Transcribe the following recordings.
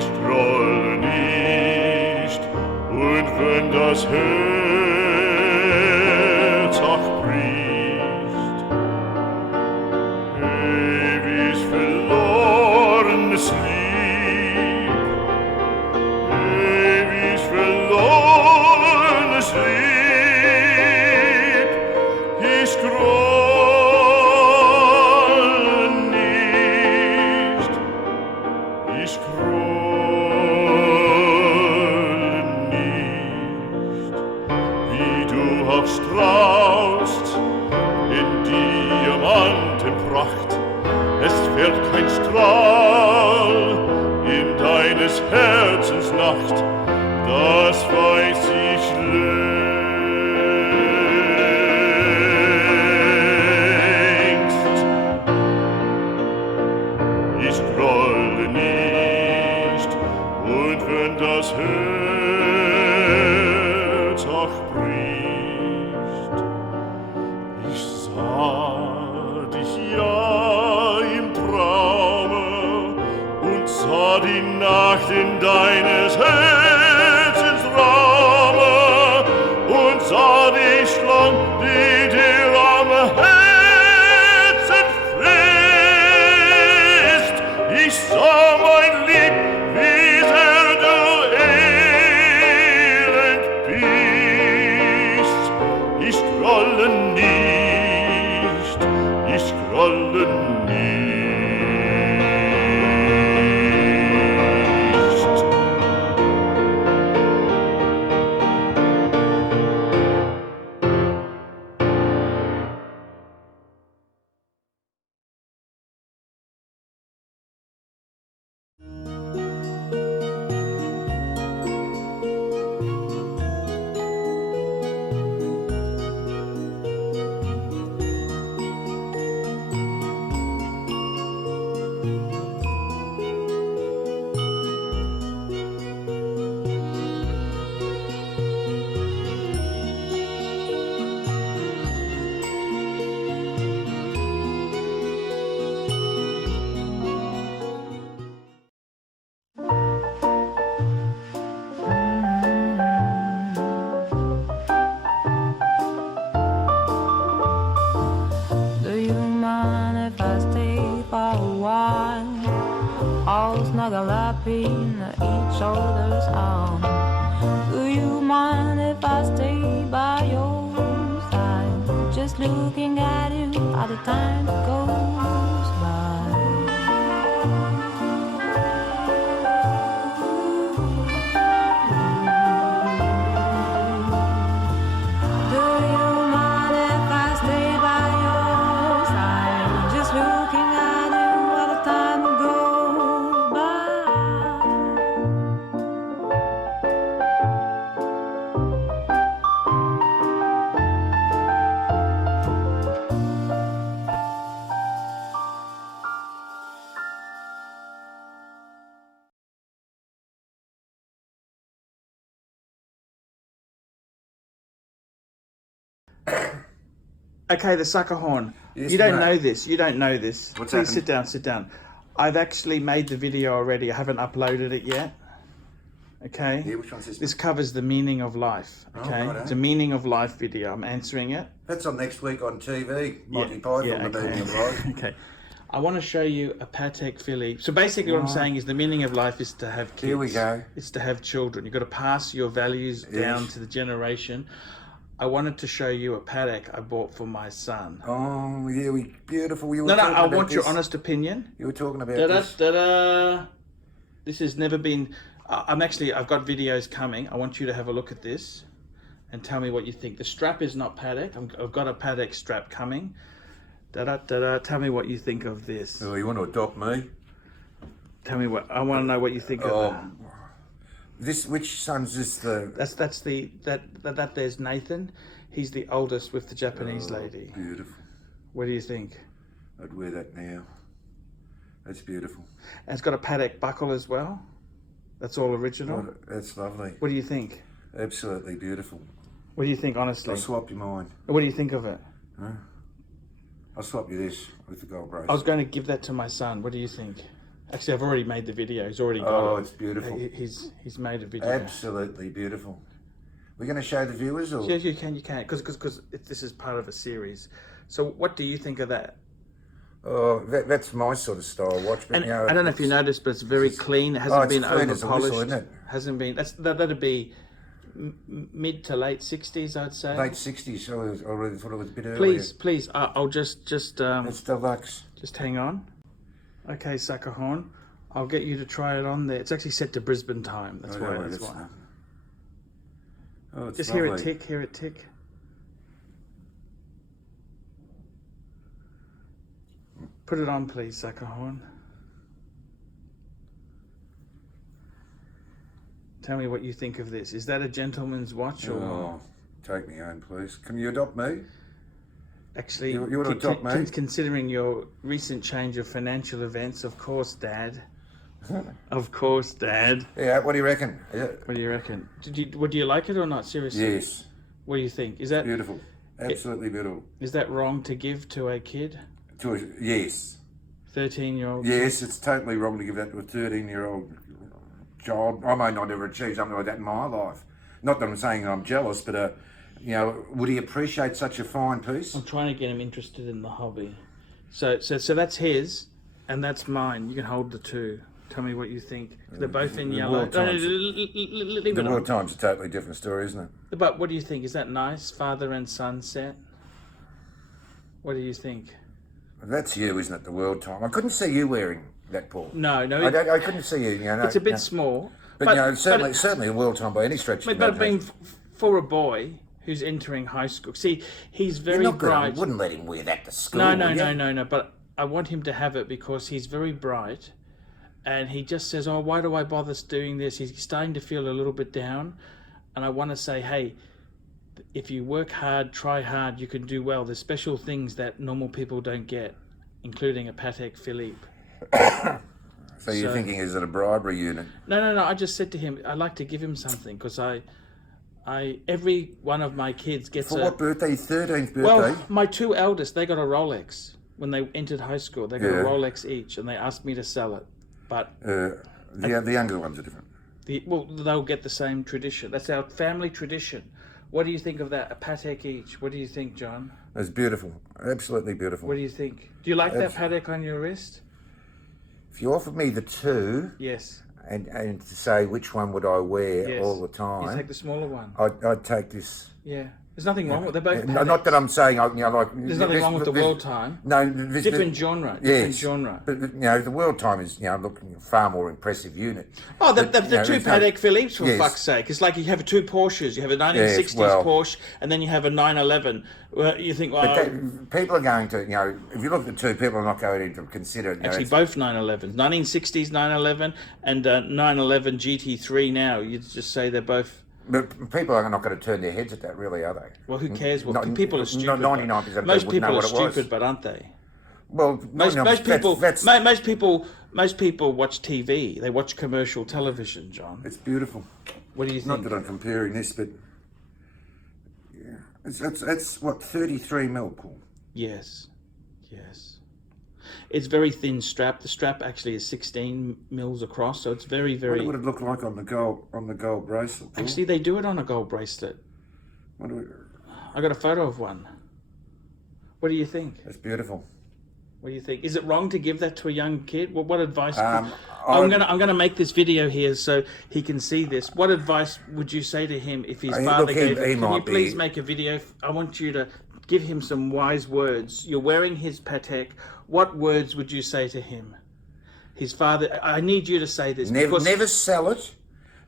ich grolle nicht, und wenn das Herz auch bricht, ewig verlorenes Lieb, ewig verlorenes Lieb, ich grolle nicht, ich grolle nicht, wie du auch strahlst in Diamantenpracht, es fällt kein Strahl in deines Herzens Nacht, das weiß ich längst. Ich grolle nicht, und wenn das Herz auch bricht, ich sah dich ja im Traume und sah die Nacht in deines Herzens Raume und sah dich lang, die dir am Herzen frisst. Ich sah, mein Lieb, wie sehr du elend bist. Ich grolle nicht, ich grolle nicht. Do you mind if I stay for a while? All snuggle up in each other's arms. Do you mind if I stay by your side? Just looking at you all the time goes by. Do you mind if I stay by your side? Just looking at you while the time goes by. Okay, the Sukahorn. Yes, You don't mate. know this. You don't know this. What's Please happened? sit down. Sit down. I've actually made the video already. I haven't uploaded it yet. Okay. Yeah, which one's this? This covers the meaning of life. Okay. righto. It's a meaning of life video. I'm answering it. That's on next week on TV. Monty Python, the meaning of life. Okay. I want to show you a Patek Philippe. So basically what I'm saying is the meaning of life is to have kids. Here we go. It's to have children. You've got to pass your values down Yes. to the generation. I wanted to show you a Patek I bought for my son. Oh, yeah, beautiful. You were No, talking I about want your this. honest opinion. You were talking about Da-da, this. da-da. This has never been... I've got videos coming. I want you to have a look at this and tell me what you think. The strap is not Patek. I've got a Patek strap coming. Da-da, da-da. Tell me what you think of this. Oh, you want to adopt me? Tell me what... I want to know what you think of that. This, which son's this? The That there's Nathan. He's the oldest with the Japanese lady. Beautiful. What do you think? I'd wear that now. That's beautiful. And it's got a Patek buckle as well. That's all original. That's lovely. What do you think? Absolutely beautiful. What do you think, honestly? I'll swap you mine. What do you think of it? I'll swap you this with the gold bracelet. I was going to give that to my son. What do you think? Actually, I've already made the video. He's already got it. Oh, it's beautiful. He's made a video. Absolutely beautiful. We're going to show the viewers, or? Yeah, you can, because this is part of a series. So, what do you think of that? Oh, that's my sort of style watch. But, And you know, I don't know if you noticed, but it's very clean. It hasn't been clean as a over-polished. whistle, isn't it? Hasn't been. That'd be mid to late 60s, I'd say. Late 60s, so I really thought it was a bit earlier. Please, I'll just It's deluxe. just hang on. Okay, Sukahorn, I'll get you to try it on there. It's actually set to Brisbane time. That's why. Oh, it's Just lovely. hear it tick. Put it on, please, Sukahorn. Tell me what you think of this. Is that a gentleman's watch or? Oh, take me home, please. Can you adopt me? Actually, You want to adopt me? considering your recent change of financial events, of course, Dad. Of course, Dad. Yeah, what do you reckon? Yeah. What do you reckon? Would you like it or not? Seriously? Yes. What do you think? Is that Beautiful. Absolutely beautiful. Is that wrong to give to a kid? Yes. 13-year-old? Yes, it's totally wrong to give that to a 13-year-old child. I may not ever achieve something like that in my life. Not that I'm saying I'm jealous, but, you know, would he appreciate such a fine piece? I'm trying to get him interested in the hobby. So that's his, and that's mine. You can hold the two. Tell me what you think. They're both in yellow. World Times. Leave The it World on. Times a totally different story, isn't it? But what do you think? Is that nice? Father and son set? What do you think? That's you, isn't it? The World Time. I couldn't see you wearing that, Paul. No. I couldn't see you. You know, It's a bit small. But you know, certainly a World Time by any stretch. But I mean, for a boy who's entering high school, see, he's very bright. Wouldn't let him wear that to school. No. But I want him to have it because he's very bright, and he just says, "Oh, why do I bother doing this?" He's starting to feel a little bit down, and I want to say, "Hey, if you work hard, try hard, you can do well. There's special things that normal people don't get, including a Patek Philippe." So you're thinking, is it a bribery unit? No. I just said to him, I'd like to give him something because every one of my kids gets For what birthday? 13th birthday? Well, my two eldest, they got a Rolex when they entered high school. They got a Rolex each, and they asked me to sell it. But the younger ones are different. They'll get the same tradition. That's our family tradition. What do you think of that? A Patek each. What do you think, John? It's beautiful. Absolutely beautiful. What do you think? Do you like that Patek on your wrist? If you offered me the two, Yes. and to say which one would I wear all the You time, take the smaller one. I'd take this. Yeah. There's nothing wrong with. They're both. No, not that I'm saying, you know, like. There's nothing wrong with the World Time. No, Different genre. Different genre. But you know, the World Time is, you know, looking a far more impressive unit. Oh, the you know, two there's Patek Philippe's, for Yes. fuck's sake. It's like you have two Porsches. You have a 1960s Porsche, and then you have a 911. Well, you think, well, People are going to, you know, if you look at the two, people are not going to consider it. You know, actually, both 911s. 1960s 911 and 911 GT3 now. You'd just say they're both. But people are not going to turn their heads at that, really, are they? Well, who cares? Well, people are stupid. 99% of most people people know are what it was. stupid, but aren't they? Well, Most people that's watch TV. They watch commercial television, John. it's beautiful. What do you Not think? that I'm comparing this, but yeah, it's what 33 mil, Paul. Yes. It's very thin strap. The strap actually is 16 mils across, so it's very, very. What would it look like on the gold bracelet, Paul? Actually, they do it on a gold bracelet. I got a photo of one. What do you think? It's beautiful. What do you think? Is it wrong to give that to a young kid? What advice? I'm I'm gonna make this video here so he can see this. What advice would you say to him if his father gave him? Can you please make a video? I want you to give him some wise words. You're wearing his Patek. What words would you say to him? His father. I need you to say this. Never sell it.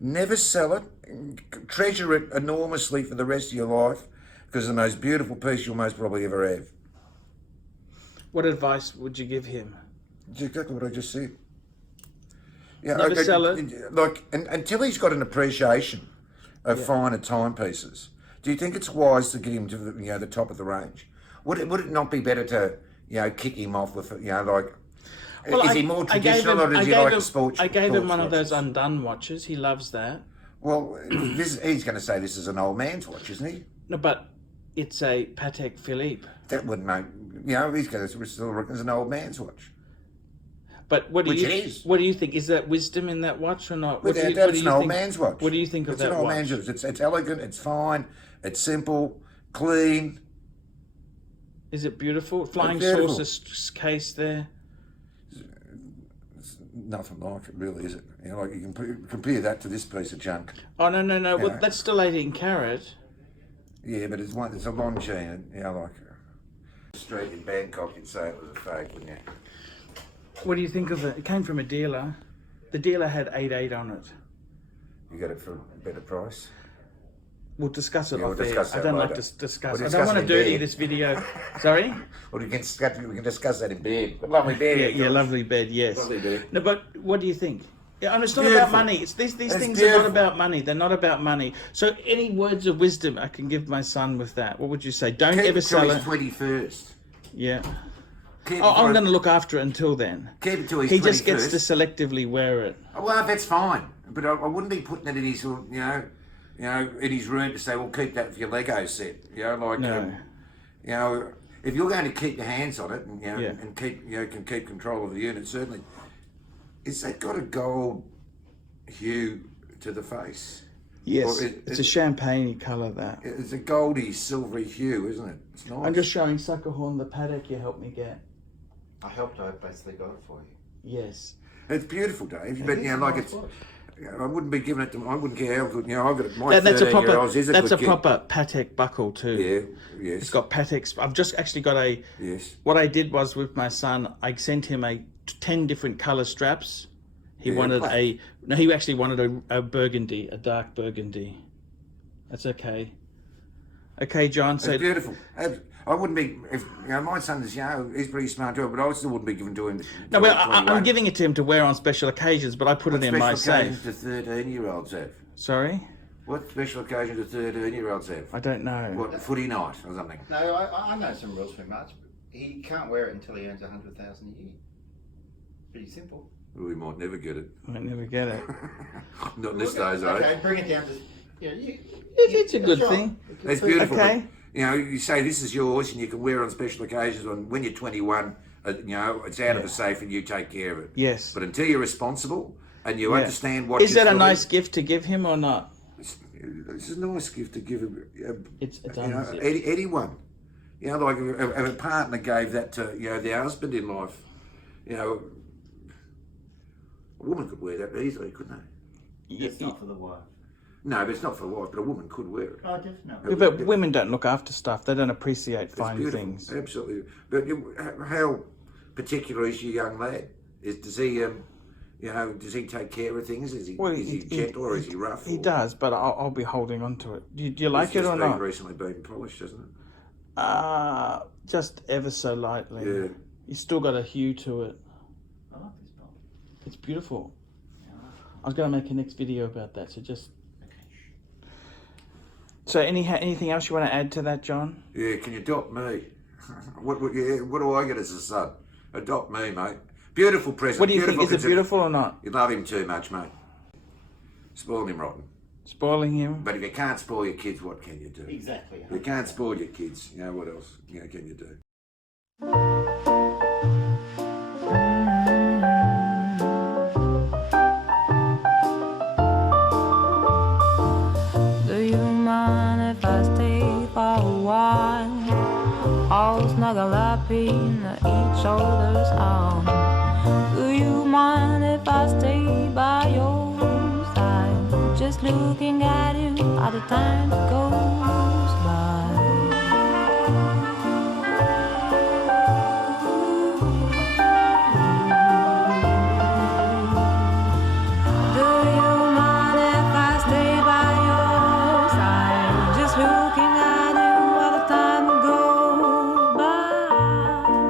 Never sell it. Treasure it enormously for the rest of your life, because it's the most beautiful piece you'll most probably ever have. What advice would you give him? It's exactly what I just said. Yeah, Never sell it. Like, until he's got an appreciation of finer timepieces, do you think it's wise to get him to the top of the range? Would it not be better to kick him off with like? Well, is he more traditional, or does he like the sports? I gave him one of watches? those undone watches. He loves that. Well, he's going to say this is an old man's watch, isn't he? No, but it's a Patek Philippe. That wouldn't make, he's going to still reckon it's an old man's watch. But what do Which you it is. what do you think? Is that wisdom in that watch or not? Look, What do you, that's what do an you old think? man's watch. What do you think of It's that an old watch? man's watch. It's elegant, it's fine, it's simple, clean. Is it beautiful? Flying beautiful. saucer case there. It's nothing like it, really, is it? You know, like you can compare that to this piece of junk. Oh no! Well, Yeah. that's still 18 carat. Yeah, but it's a long chain. You know, like street in Bangkok, you'd say it was a fake, wouldn't you? What do you think of it? It came from a dealer. The dealer had 88 on it. You got it for a better price. We'll discuss it Yeah, off we'll air. discuss I that don't like later. to discuss. We'll I discuss don't want it to in dirty bed. this video. Sorry? Well, we can discuss that in bed. Lovely bed. Yeah, lovely bed. Yes. Lovely bed. No, but what do you think? Yeah, and it's not Beautiful. about money. It's these It's things are beautiful. not about money. They're not about money. So, any words of wisdom I can give my son with that? What would you say? Don't Keep ever it till sell his it. 21st. Yeah. Keep Oh, it I'm for- going to look after it until then. Keep it till his He 21st. just gets to selectively wear it. Well, that's fine, but I wouldn't be putting it in his, in his room to say, well, keep that for your Lego set. You know, like, No. if you're going to keep your hands on it and Yeah. and can keep control of the unit, certainly. Is that got a gold hue to the face? Yes, Or it's a champagne colour, that. It's a goldy, silvery hue, isn't it? It's nice. I'm just showing Sukahorn the Patek you helped me get. I helped. I basically got it for you. Yes. It's beautiful, Dave. But is you know, a like nice it's. watch. I wouldn't be giving it to. I wouldn't care how good. I've got it. My That's a 13-year-old is proper. That's a good kid. proper Patek buckle too. Yeah. Yes. It's got Pateks. I've just actually got a. Yes. What I did was with my son, I sent him 10 different colour straps. He Yeah, wanted black. he actually wanted a burgundy, a dark burgundy. That's okay. Okay, John. So It's beautiful. I wouldn't be if my son is he's pretty smart too, but I still wouldn't be giving to him. no, well, I'm giving it to him to wear on special occasions, but I put it in my Special safe. occasions do 13-year-olds have? Sorry, What special occasion do 13-year-olds have? I don't know. What, footy night or something? No, I know some rules for March. He can't wear it until he earns 100,000 a year. Pretty simple. Well, we might never get it. I never get it. Not in this days, Okay, eh? bring it down to. It's a good sure. thing. It's beautiful. Okay. But, you say this is yours and you can wear it on special occasions. When you're 21, it's out of the safe and you take care of it. Yes. But until you're responsible and you Yeah. understand what Is that a you're nice gift to give him or not? It's a nice gift to give It's anyone. Like if a partner gave that to their husband in life, a woman could wear that easily, couldn't they? It's not for the wife. No, but it's not for the wife, but a woman could wear it. Oh, definitely. Yeah, but women don't look after stuff. They don't appreciate It's fine beautiful. things. Absolutely. But how particular is your young lad? Does he does he take care of things? Is he gentle or is he rough? He or- does, but I'll be holding on to it. Do you like It's it just or been not? recently been polished, hasn't it? Just ever so lightly. Yeah. You still got a hue to it. I like this bowl. It's beautiful. I was going to make a next video about that, so just... So anything else you want to add to that, John? Yeah, can you adopt me? What do I get as a son? Adopt me, mate. Beautiful present. What do you beautiful think? Is it beautiful or not? You love him too much, mate. Spoil him rotten. Spoiling him? But if you can't spoil your kids, what can you do? Exactly. If you can't spoil your kids, what else can you do? Do you mind if I stay for a while? All snuggle up in each other's arms. Do you mind if I stay by your side? Just looking at you as the time goes by. Do you mind if I stay by your side? Just looking at you while the time goes by.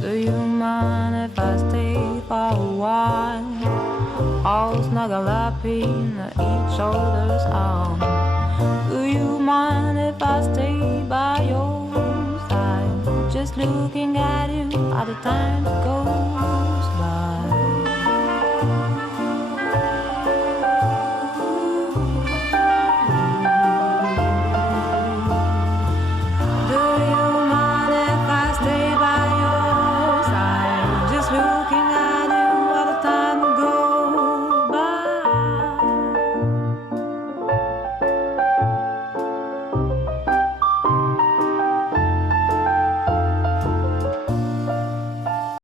Do you mind if I stay for a while? All snuggle up in each other's arms. Do you mind if I stay by your side? Just looking at you all the time.